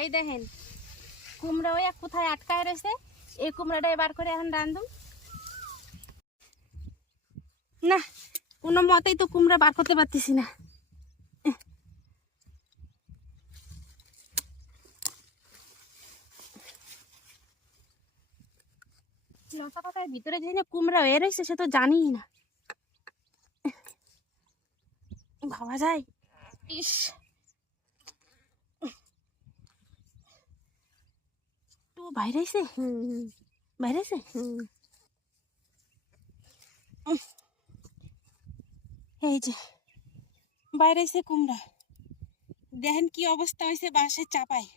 এই দেখেন কুমড়া ওই কোথায় আটকায় রয়েছে। এই কুমড়াটা এবার করে এখন রান্ধুম। না কোনো মতেই তো কুমড়া বার করতে পারতেছি না। লতা পাতার ভিতরে যে কুমড়া হয়ে রয়েছে সে তো জানি না, ভাবা যায়। ইস তো বাইরে এসে বাইরে এসে এই যে বাইরে এসে কুমড়া দেখেন কি অবস্থা হয়েছে বাঁশের চাপায়।